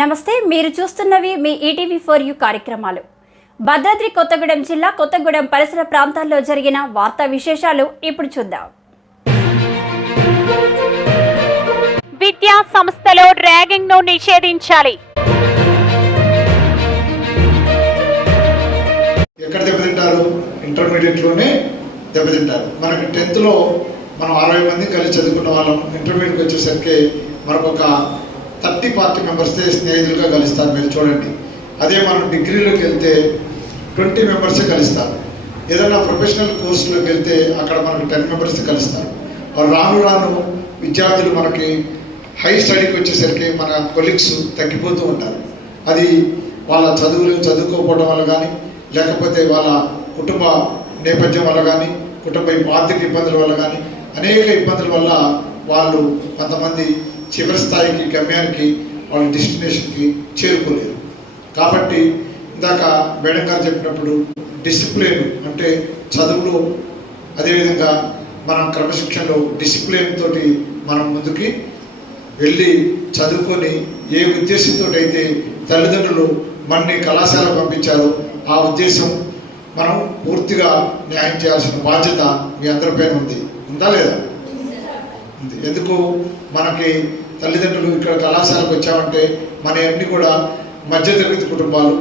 నమస్తే, మీరు చూస్తున్నవి మీ ఈటీవీ4U కార్యక్రమాలు. భద్రాద్రి కొత్తగూడెం జిల్లా కొత్తగూడెం పరిసర ప్రాంతాల్లో జరిగిన వార్తా విశేషాలు ఇప్పుడు చూద్దాం. విద్యా సంస్థలో ర్యాగింగ్ ను నిషేధించాలి. ఎక్కడ దెబ్బతింటారు? ఇంటర్మీడియట్ లోనే దెబ్బతింటారు. మనకి 10th లో మనం 60 మంది కలిసి చదువుకున్న వాళ్ళం. ఇంటర్మీడియట్కి వచ్చేసరికి మనకు ఒక 30-40 మెంబర్స్ స్నేహితులుగా కలుస్తారు. మీరు చూడండి. అదే మనం డిగ్రీలోకి వెళ్తే 20 మెంబర్సే కలుస్తారు. ఏదైనా ప్రొఫెషనల్ కోర్సులోకి వెళ్తే అక్కడ మనకు 10 మెంబర్స్ కలుస్తారు. రాను రాను విద్యార్థులు మనకి హై స్టడీకి వచ్చేసరికి మన కొలీగ్స్ తగ్గిపోతూ ఉంటారు. అది వాళ్ళ చదువుకోకపోవడం వల్ల కానీ, లేకపోతే వాళ్ళ కుటుంబ నేపథ్యం వల్ల కానీ, కుటుంబ ఆర్థిక ఇబ్బందుల వల్ల కానీ, అనేక ఇబ్బందుల వల్ల వాళ్ళు కొంతమంది చివరి స్థాయికి, గమ్యానికి, వాళ్ళ డెస్టినేషన్కి చేరుకోలేరు. కాబట్టి ఇందాక మేడం గారు చెప్పినప్పుడు డిసిప్లిన్ అంటే చదువులో, అదేవిధంగా మనం క్రమశిక్షణలో డిసిప్లిన్ తోటి మనం ముందుకి వెళ్ళి చదువుకొని ఏ ఉద్దేశంతో అయితే తల్లిదండ్రులు మనని కళాశాలకు పంపించారో ఆ ఉద్దేశం మనం పూర్తిగా న్యాయం చేయాల్సిన బాధ్యత మీ అందరిపైన ఉంది. ఉందా లేదా? ఉంది. ఎందుకు? మనకి తల్లిదండ్రులు ఇక్కడ కళాశాలకు వచ్చామంటే మన అన్ని కూడా మధ్యతరగతి కుటుంబాలు,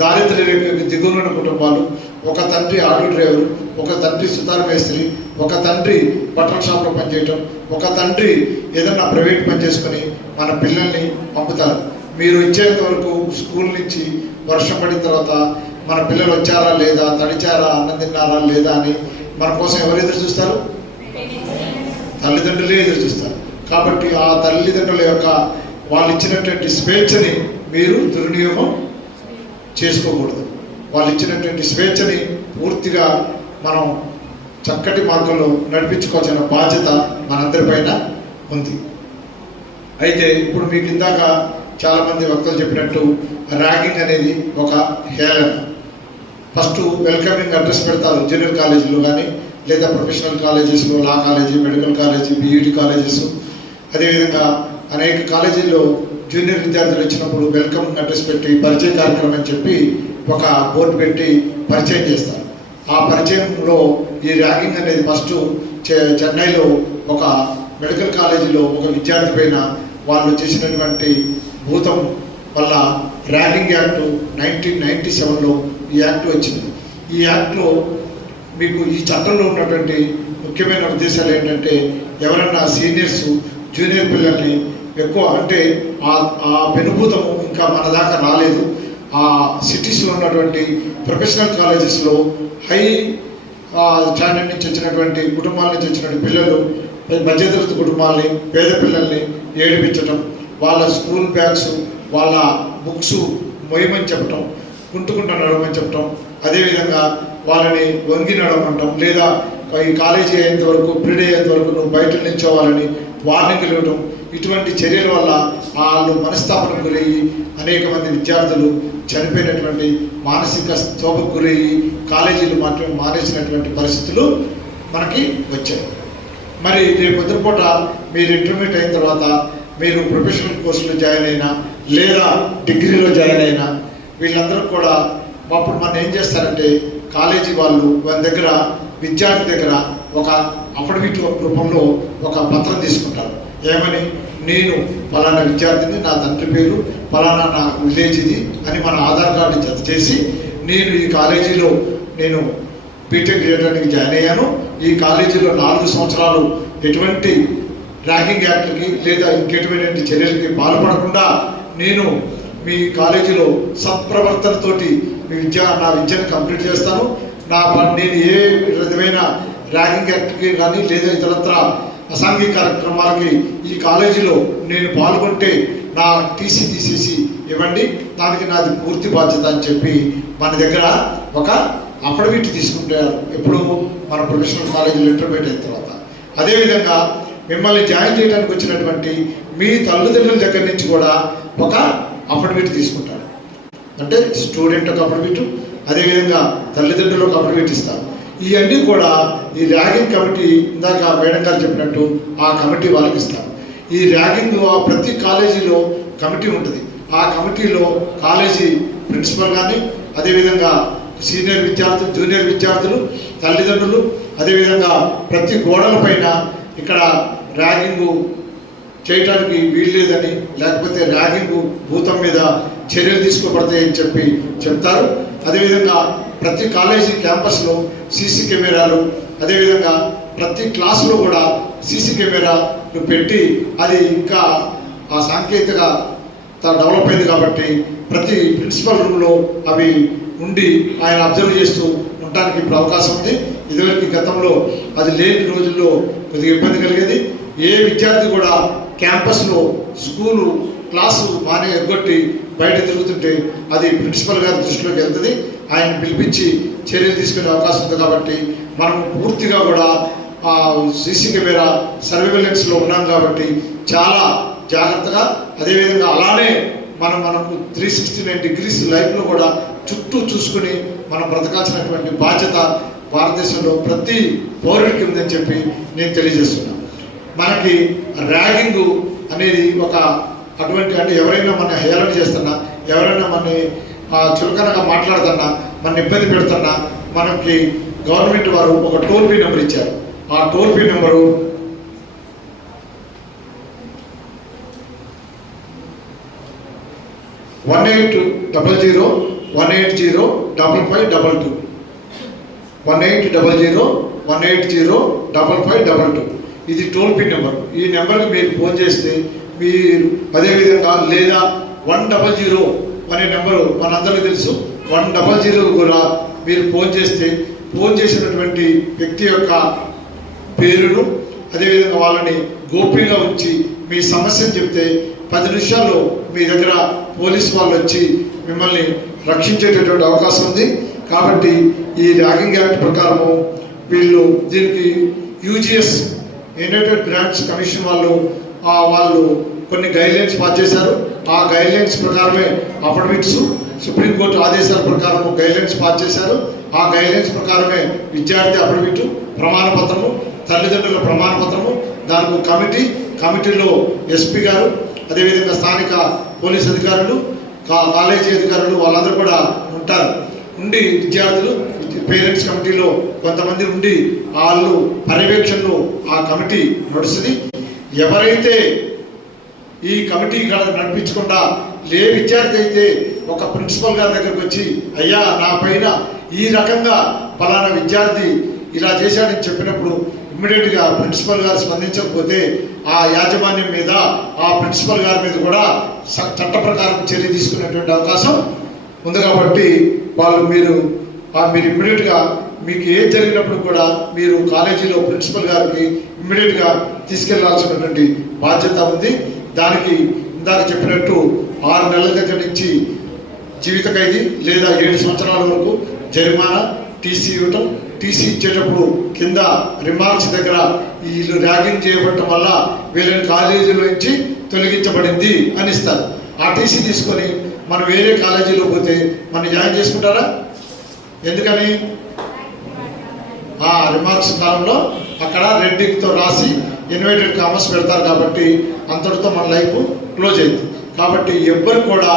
దారిద్ర్య రేఖకి దిగువన కుటుంబాలు. ఒక తండ్రి ఆటో డ్రైవర్, ఒక తండ్రి సుతార్ మేస్త్రి, ఒక తండ్రి బట్టల షాప్లో పనిచేయటం, ఒక తండ్రి ఏదన్నా ప్రైవేట్ పని చేసుకొని మన పిల్లల్ని పంపుతారు. మీరు వచ్చేంత వరకు స్కూల్ నుంచి వర్షం పడిన తర్వాత మన పిల్లలు వచ్చారా లేదా, తడిచారా, అన్నం తిన్నారా లేదా అని మన కోసం ఎవరు ఎదురు చూస్తారు? తల్లిదండ్రులే ఎదురు చూస్తారు. కాబట్టి ఆ తల్లిదండ్రుల యొక్క వాళ్ళు ఇచ్చినటువంటి స్వేచ్ఛని మీరు దుర్వినియోగం చేసుకోకూడదు. వాళ్ళు ఇచ్చినటువంటి స్వేచ్ఛని పూర్తిగా మనం చక్కటి మార్గంలో నడిపించుకోవాల్సిన బాధ్యత మనందరిపైన ఉంది. అయితే ఇప్పుడు మీకు ఇందాక చాలామంది వక్తలు చెప్పినట్టు ర్యాగింగ్ అనేది ఒక హేళన. ఫస్ట్ వెల్కమింగ్ అడ్రస్ పెడతారు జూనియర్ కాలేజీలో కానీ, లేదా ప్రొఫెషనల్ కాలేజెస్లో, law college, medical college, BEd colleges, అదేవిధంగా అనేక కాలేజీల్లో జూనియర్ విద్యార్థులు వచ్చినప్పుడు వెల్కమ్ అడ్రస్ పెట్టి పరిచయ కార్యక్రమం అని చెప్పి ఒక బోర్డు పెట్టి పరిచయం చేస్తారు. ఆ పరిచయంలో ఈ ర్యాగింగ్ అనేది ఫస్ట్ చెన్నైలో ఒక మెడికల్ కాలేజీలో ఒక విద్యార్థి పైన వాళ్ళు చేసినటువంటి భూతం వల్ల ర్యాగింగ్ యాక్ట్ 1997లో ఈ యాక్ట్ వచ్చింది. ఈ యాక్ట్లో మీకు ఈ చట్టంలో ఉన్నటువంటి ముఖ్యమైన ఉద్దేశాలు ఏంటంటే, ఎవరన్నా సీనియర్స్ జూనియర్ పిల్లల్ని ఎక్కువ అంటే ఆ పెనుభూతము ఇంకా మన దాకా రాలేదు. ఆ సిటీస్లో ఉన్నటువంటి ప్రొఫెషనల్ కాలేజెస్లో హై స్టాండర్డ్ నుంచి వచ్చినటువంటి కుటుంబాల నుంచి వచ్చినటువంటి పిల్లలు మధ్యతరగతి కుటుంబాలని, పేద పిల్లల్ని ఏడిపించటం, వాళ్ళ స్కూల్ బ్యాగ్స్, వాళ్ళ బుక్స్ మొయ్యమని చెప్పటం, కుంటుకుంటూ నడవమని చెప్పటం, అదేవిధంగా వాళ్ళని వంగి నడవమంటాం, లేదా ఈ కాలేజీ అయ్యేంత వరకు, పీరియడ్ అయ్యేంత వరకు నువ్వు బయట నిల్చోవాలని వార్నింగ్లు ఇవ్వటం. ఇటువంటి చర్యల వల్ల వాళ్ళు మనస్తాపనకు గురయ్యి అనేక మంది విద్యార్థులు చనిపోయినటువంటి, మానసిక క్షోభకు గురయ్యి కాలేజీలు మానేసినటువంటి పరిస్థితులు మనకి వచ్చాయి. మరి రేపు పొద్దుపూట మీరు ఇంటర్మీడియట్ అయిన తర్వాత మీరు ప్రొఫెషనల్ కోర్సులో జాయిన్ అయినా, లేదా డిగ్రీలో జాయిన్ అయినా, వీళ్ళందరూ కూడా అప్పుడు మనం ఏం చేస్తారంటే, కాలేజీ వాళ్ళు వాళ్ళ దగ్గర, విద్యార్థి దగ్గర ఒక అఫిడవిట్ రూపంలో ఒక పత్రం తీసుకుంటారు. ఏమని? నేను ఫలానా విద్యార్థిని, నా తండ్రి పేరు ఫలానా, నా విలేజ్ ఇది అని మన ఆధార్ కార్డు జత చేసి, నేను ఈ కాలేజీలో నేను బీటెక్ చేయడానికి జాయిన్ అయ్యాను, ఈ కాలేజీలో 4 సంవత్సరాలు ఎటువంటి ర్యాగింగ్ యాక్ట్కి లేదా ఇంకెటువంటి చర్యలకి పాల్పడకుండా నేను మీ కాలేజీలో సత్ప్రవర్తనతోటి నా విద్యను కంప్లీట్ చేస్తాను, నేను ఏ విధమైన ర్యాగింగ్ యాక్ట్కి కానీ లేదా ఇతరత్ర అసాంఘిక కార్యక్రమాలకి ఈ కాలేజీలో నేను పాల్గొంటే నా టీసీ తీసేసి ఇవ్వండి, దానికి నాది పూర్తి బాధ్యత అని చెప్పి మన దగ్గర ఒక అఫిడవిట్ తీసుకుంటారు. ఎప్పుడు? మన ప్రొఫెషనల్ కాలేజీలో ఇంటర్మీడియట్ అయిన తర్వాత. అదేవిధంగా మిమ్మల్ని జాయిన్ చేయడానికి వచ్చినటువంటి మీ తల్లిదండ్రుల దగ్గర నుంచి కూడా ఒక అఫిడవిట్ తీసుకుంటారు. అంటే స్టూడెంట్ ఒక అఫిడవిట్, అదేవిధంగా తల్లిదండ్రులు ఒక అఫిడవిట్ ఇస్తారు. ఇవన్నీ కూడా ఈ ర్యాగింగ్ కమిటీ, ఇందాక మేడం గారు చెప్పినట్టు ఆ కమిటీ వాళ్ళకి ఇస్తారు. ఈ ర్యాగింగ్ ప్రతి కాలేజీలో కమిటీ ఉంటుంది. ఆ కమిటీలో కాలేజీ ప్రిన్సిపల్ కానీ, అదేవిధంగా సీనియర్ విద్యార్థులు, జూనియర్ విద్యార్థులు, తల్లిదండ్రులు, అదేవిధంగా ప్రతి గోడల పైన ఇక్కడ ర్యాగింగ్ చేయటానికి వీల్లేదని, లేకపోతే ర్యాగింగ్ భూతం మీద చర్యలు తీసుకోబడతాయని చెప్పి చెప్తారు. అదేవిధంగా ప్రతి కాలేజీ క్యాంపస్లో సీసీ కెమెరాలు, అదేవిధంగా ప్రతి క్లాసులో కూడా సీసీ కెమెరాలు పెట్టి, అది ఇంకా ఆ సాంకేతిక డెవలప్ అయింది కాబట్టి ప్రతి ప్రిన్సిపల్ రూమ్లో అవి ఉండి ఆయన అబ్జర్వ్ చేస్తూ ఉండటానికి ఇప్పుడు అవకాశం ఉంది. ఇదివరకు గతంలో అది లేని రోజుల్లో కొద్దిగా ఇబ్బంది కలిగేది. ఏ విద్యార్థి కూడా క్యాంపస్లో స్కూలు క్లాసు మానే ఎగ్గొట్టి బయట తిరుగుతుంటే అది ప్రిన్సిపల్ గారి దృష్టిలోకి వెళ్తుంది. ఆయన పిలిపించి చర్యలు తీసుకునే అవకాశం ఉంది. కాబట్టి మనం పూర్తిగా కూడా సీసీ కెమెరా సర్వేలెన్స్లో ఉన్నాం కాబట్టి చాలా జాగ్రత్తగా, అదేవిధంగా అలానే మనకు 369 degrees లైఫ్లో కూడా చుట్టూ చూసుకుని మనం బ్రతకాల్సినటువంటి బాధ్యత భారతదేశంలో ప్రతి పౌరుడికి ఉందని చెప్పి నేను తెలియజేస్తున్నాను. మనకి ర్యాగింగ్ అనేది ఒక అటువంటి, అంటే ఎవరైనా మన హేళన చేస్తున్నా, ఎవరైనా మనని చులకనగా మాట్లాడుతున్నా, మన ఇబ్బంది పెడుతున్నా, మనకి గవర్నమెంట్ వారు ఒక టోల్ ఫ్రీ నెంబర్ ఇచ్చారు. ఆ టోల్ ఫ్రీ నెంబరు 1800-180-5522 1800-180-5522. ఇది టోల్ ఫ్రీ నెంబర్. ఈ నెంబర్కి మీరు ఫోన్ చేస్తే మీరు, అదేవిధంగా లేదా 100 అనే నెంబరు మనందరికీ తెలుసు. 100 కూడా మీరు ఫోన్ చేస్తే ఫోన్ చేసినటువంటి వ్యక్తి యొక్క పేరును, అదేవిధంగా వాళ్ళని గోప్యంగా ఉంచి మీ సమస్యను చెప్తే 10 నిమిషాల్లో మీ దగ్గర పోలీసు వాళ్ళు వచ్చి మిమ్మల్ని రక్షించేటటువంటి అవకాశం ఉంది. కాబట్టి ఈ ర్యాగింగ్ యాక్ట్ ప్రకారము వీళ్ళు దీనికి యూజీఎస్ యునైటెడ్ గ్రాంట్స్ కమిషన్ వాళ్ళు కొన్ని గైడ్లైన్స్ పాస్ చేశారు. ఆ గైడ్లైన్స్ ప్రకారమే అఫిడవిట్స్, సుప్రీంకోర్టు ఆదేశాల ప్రకారము గైడ్లైన్స్ పాస్ చేశారు. ఆ గైడ్లైన్స్ ప్రకారమే విద్యార్థి అఫిడవిట్, ప్రమాణ పత్రము, తల్లిదండ్రుల ప్రమాణ పత్రము, దానికి కమిటీలో ఎస్పీ గారు, అదేవిధంగా స్థానిక పోలీస్ అధికారులు, కాలేజీ అధికారులు వాళ్ళందరూ కూడా ఉంటారు. ఉండి విద్యార్థులు పేరెంట్స్ కమిటీలో కొంతమంది ఉండి వాళ్ళు పర్యవేక్షణలో ఆ కమిటీ నడుస్తుంది. ఎవరైతే ఈ కమిటీ నడిపించకుండా ఏ విద్యార్థి అయితే ఒక ప్రిన్సిపల్ గారి దగ్గరకు వచ్చి, అయ్యా నా పైన ఈ రకంగా ఫలానా విద్యార్థి ఇలా చేశాడని చెప్పినప్పుడు ఇమ్మీడియట్గా ప్రిన్సిపల్ గారు స్పందించకపోతే ఆ యాజమాన్యం మీద, ఆ ప్రిన్సిపల్ గారి మీద కూడా చట్ట ప్రకారం చర్య తీసుకునేటువంటి అవకాశం ఉంది. కాబట్టి మీరు ఇమ్మీడియట్గా మీకు ఏం జరిగినప్పుడు కూడా మీరు కాలేజీలో ప్రిన్సిపల్ గారికి ఇమ్మీడియట్గా తీసుకెళ్లాల్సినటువంటి బాధ్యత ఉంది. దానికి ఇందాక చెప్పినట్టు 6 నెలల దగ్గర నుంచి జీవిత ఖైదీ లేదా 7 సంవత్సరాల వరకు జరిమానా, టీసీ ఇవ్వటం, టీసీ ఇచ్చేటప్పుడు కింద రిమార్క్స్ దగ్గర వీళ్ళు ర్యాగింగ్ చేయబడటం వల్ల వీళ్ళని కాలేజీలో నుంచి తొలగించబడింది అని ఇస్తారు. ఆ టీసీ తీసుకొని మనం వేరే కాలేజీలో పోతే మనం జాయిన్ చేసుకుంటారా? ఎందుకని? ఆ రిమార్క్స్ కాలంలో అక్కడ రెడ్ ఇంక్తో రాసి ఇన్వర్టెడ్ కామర్స్ పెడతారు. కాబట్టి అంతటితో మన లైఫ్ క్లోజ్ అయింది. కాబట్టి ఎవ్వరు కూడా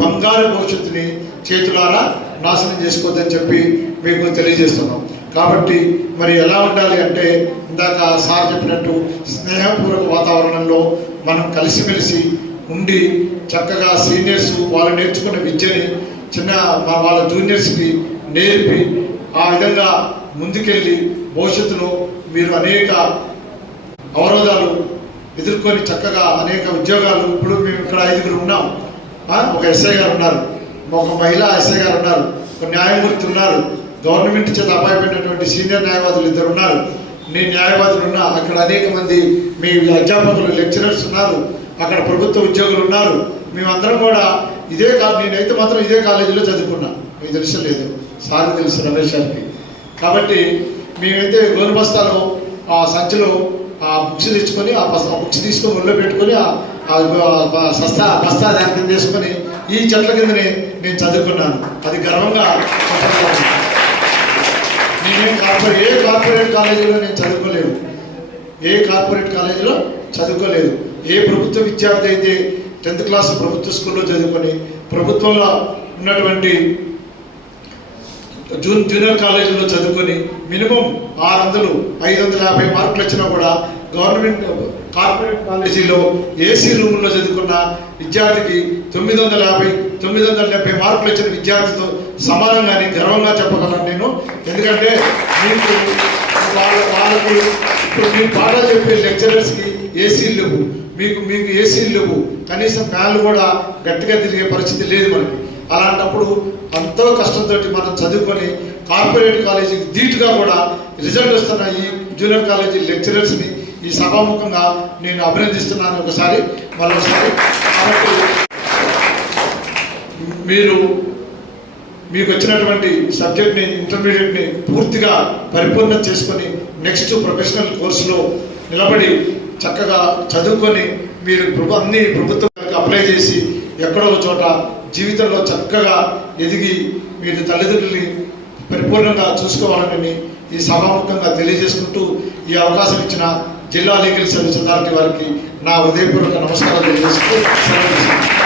బంగారు భవిష్యత్తుని చేతులారా నాశనం చేసుకోవద్దని చెప్పి మీకు తెలియజేస్తున్నాం. కాబట్టి మరి ఎలా ఉండాలి అంటే, ఇందాక సార్ చెప్పినట్టు స్నేహపూర్వక వాతావరణంలో మనం కలిసిమెలిసి ఉండి చక్కగా సీనియర్స్ వాళ్ళు నేర్చుకున్న విద్యని వాళ్ళ జూనియర్స్కి నేర్పి ఆ విధంగా ముందుకెళ్ళి భవిష్యత్తులో మీరు అనేక అవరోధాలు ఎదుర్కొని చక్కగా అనేక ఉద్యోగాలు, ఇప్పుడు మేము ఇక్కడ 5 ఉన్నాం. ఒక ఎస్ఐ గారు ఉన్నారు, ఒక మహిళా ఎస్ఐ గారు ఉన్నారు, ఒక న్యాయమూర్తి ఉన్నారు, గవర్నమెంట్ చేత అపాయింట్మెంట్ సీనియర్ న్యాయవాదులు 2 ఉన్నారు, నేను న్యాయవాదులు ఉన్నా, అక్కడ అనేక మంది మీ అధ్యాపకులు లెక్చరర్స్ ఉన్నారు, అక్కడ ప్రభుత్వ ఉద్యోగులు ఉన్నారు. మేమందరం కూడా నేనైతే మాత్రం ఇదే కాలేజీలో చదువుకున్నా. మీకు తెలుసు లేదు, సార్ తెలుసు, రమేష్ గారికి. కాబట్టి మేమైతే గోరు బస్తాలో ఆ సంచిలో ఆ బుక్స్ తెచ్చుకొని ఆ బుక్స్ తీసుకొని ఒళ్ళో పెట్టుకొని బస్తా దాని కింద తీసుకొని ఈ చెట్ల కిందనే నేను చదువుకున్నాను. అది గర్వంగా చెప్పగలను. నేనేం ఏ కార్పొరేట్ కాలేజీలో నేను చదువుకోలేదు. ఏ ప్రభుత్వ విద్యార్థి అయితే 10th క్లాస్ ప్రభుత్వ స్కూల్లో చదువుకొని ప్రభుత్వంలో ఉన్నటువంటి జూనియర్ కాలేజీలో చదువుకొని మినిమం 550 మార్కులు వచ్చినా కూడా గవర్నమెంట్ కార్పొరేట్ కాలేజీలో ఏసీ రూముల్లో చదువుకున్న విద్యార్థికి 970 మార్కులు వచ్చిన విద్యార్థితో సమానంగానే గర్వంగా చెప్పగలను నేను. ఎందుకంటే మీకు వాళ్ళకి ఇప్పుడు మీరు పాఠాలు చెప్పే లెక్చరర్స్కి ఏసీలు లేవు, మీకు ఏసీలు లేవు, కనీసం ఫ్యాన్లు కూడా గట్టిగా తిరిగే పరిస్థితి లేదు మనకి. అలాంటప్పుడు ఎంతో కష్టంతో మనం చదువుకొని కార్పొరేట్ కాలేజీకి ధీటుగా కూడా రిజల్ట్ వస్తున్న ఈ జూనియర్ కాలేజీ లెక్చరర్స్ని ఈ సభాముఖంగా నేను అభినందిస్తున్నాను మరోసారి. కాబట్టి మీకు వచ్చినటువంటి సబ్జెక్ట్ని ఇంటర్మీడియట్ని పూర్తిగా పరిపూర్ణం చేసుకొని నెక్స్ట్ ప్రొఫెషనల్ కోర్సులో నిలబడి చక్కగా చదువుకొని మీరు అన్ని ప్రభుత్వానికి అప్లై చేసి ఎక్కడో ఒక చోట జీవితంలో చక్కగా ఎదిగి మీరు తల్లిదండ్రుల్ని పరిపూర్ణంగా చూసుకోవాలని ఈ సభాముఖంగా తెలియజేసుకుంటూ ఈ అవకాశం ఇచ్చిన జిల్లా లీగల్ సర్వీస్ అథారిటీ వారికి నా హృదయపూర్వక నమస్కారాలు తెలియజేస్తూ సెలవు తీసుకుంటున్నాను.